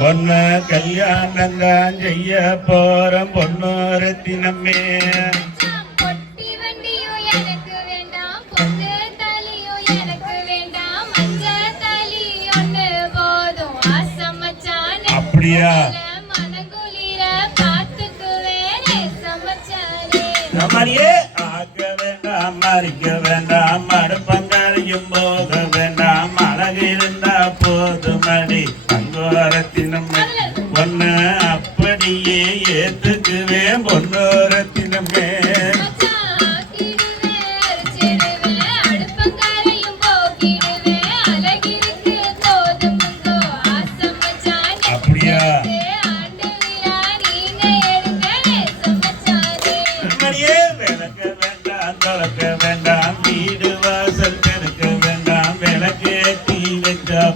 பொண்ணு கல்யாணம் தான் செய்ய போறோம் பொண்ணு ரத்தினமே. அப்படியா? நம்மளையே ஆக்க வேண்டாம் மறிக்க வேண்டாம் அடுப்பங்காலையும் போக வேண்டாம் அழகு இருந்தா போதும் அடி தங்கோரத்தினமே. பொண்ணு அப்படியே ஏத்துக்குவேன் பொன்னோரத்தினமே.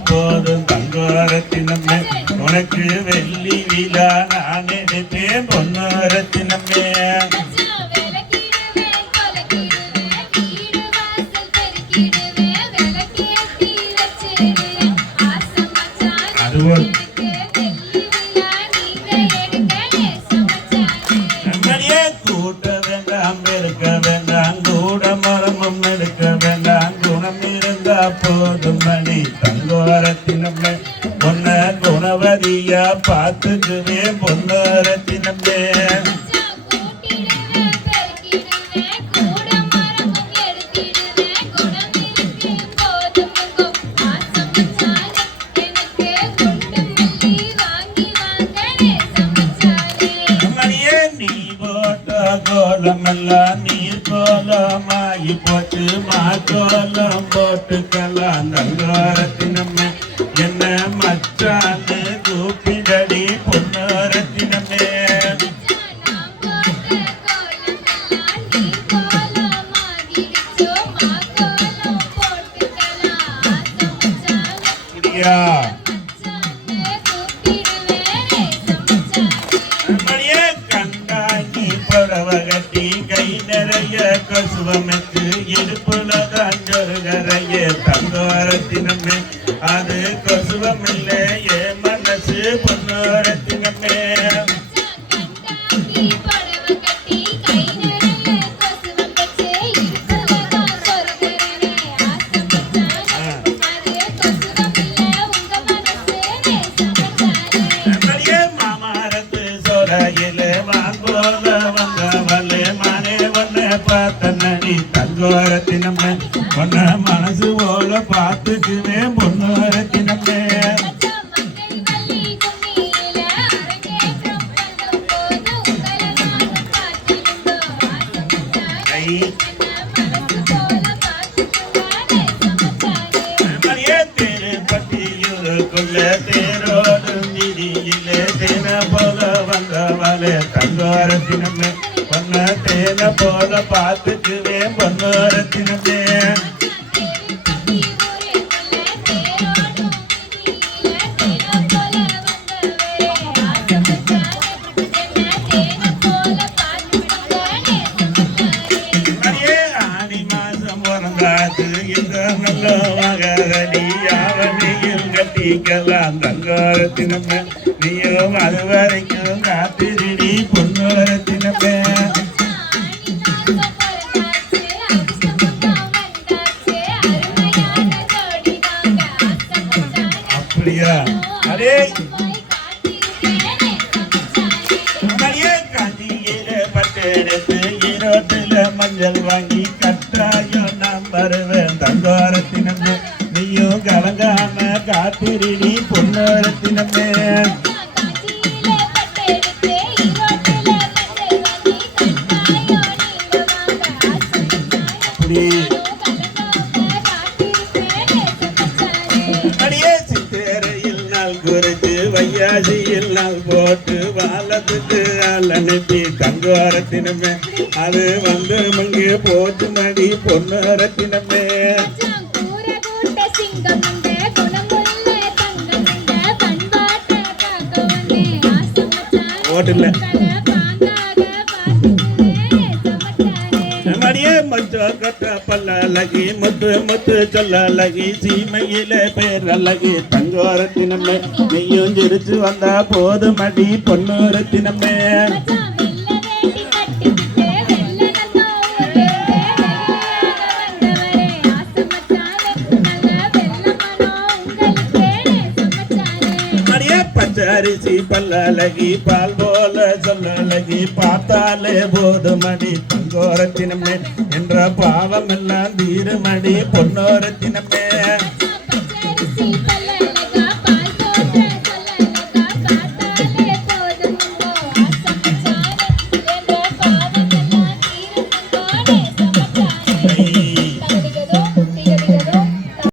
போதும் தங்கோரத்தினமே உனக்கு வெள்ளி விழா நான் எடுப்பேன் பொன்னோரத்தினமே. நம்மளையே கூட்ட வேண்டாம் வெறுக்க வேண்டாம் கூட மரமும் எடுக்க வேண்டாம் குணம் இருந்தா போதும் மணி தங்கோரத்தினமே. பொன்ன குணவதியா பார்த்துக்குவேன் பொன்னோரத்தினமே. கோலமெல்லாம் நீர் கோலமாயி போச்சு மாக்கோலம் போட்டுக்கலாம் தங்கோரத்தினமே. என்ன மச்சான்னு கூப்பிடடி பொன்னோரத்தினமே. அப்படியா? கட்டி கை நிறைய கசுவமைச்சு இடுப்புல தாஞ்சொருகரையே தங்கோரத்தினமே. அது கசுவம் இல்லையே மனசு பொன்னோரத்தினமே. மாமரத்து சோலையில வாங்கோல பார்த்தனடி தங்கோரத்தினமே. பொண்ண மனசு போல பார்த்துக்குவேன் பொன்னோரத்தினமே. திருப்பட்டியூருக்குள்ள தேரோடும் விதியிலே தேன போல வந்தவளே தங்கோரத்தினமே. பொண்ண தேன போல பார்த்துக்குவேன் பொன்னோரத்தினமே. ஆடி மாசம் பிறந்தாது இந்த நல்ல மகரடி யாவனையில் கட்டிக்கலாம் தங்கோரத்தினமே. நீயும் அது வரைக்கும் காத்திருடி பொன்னோரத்தினமே. அப்படியா? அதே காஞ்சியில பட்டெடுத்து ஈரோட்டில மஞ்சள் வாங்கி கட்டாயம் நான் வருவேன் தங்கோரத்தினமே. நீயும் கலங்காம காத்திருடி பொன்னோரத்தினமே. சித்திரையில் நாள் குறித்து வையாசியில் நாள் போட்டு வாழத்துக்கு ஆள் அனுப்பி தங்கோரத்தினமே. அது வந்து மங்கு போட்டு மடி பொன்னோரத்தினமே. ஓட்டுல மச்சோ கட்ட பல்லழகி முத்து முத்து சொல்லழகி சீமையிலே பேரழகி தங்கோரத்தினமே நீயும் சிரிச்சு வந்தா போதும் அடி பொன்னோரத்தினமே பச்சரிசி பல்லழகி பால் போல சொல்லழகி பார்த்தாலே போதுமடி தங்கோரத்தினமே என்ற பாவம் எல்லாம் தீருமடி பொன்னோரத்தினமே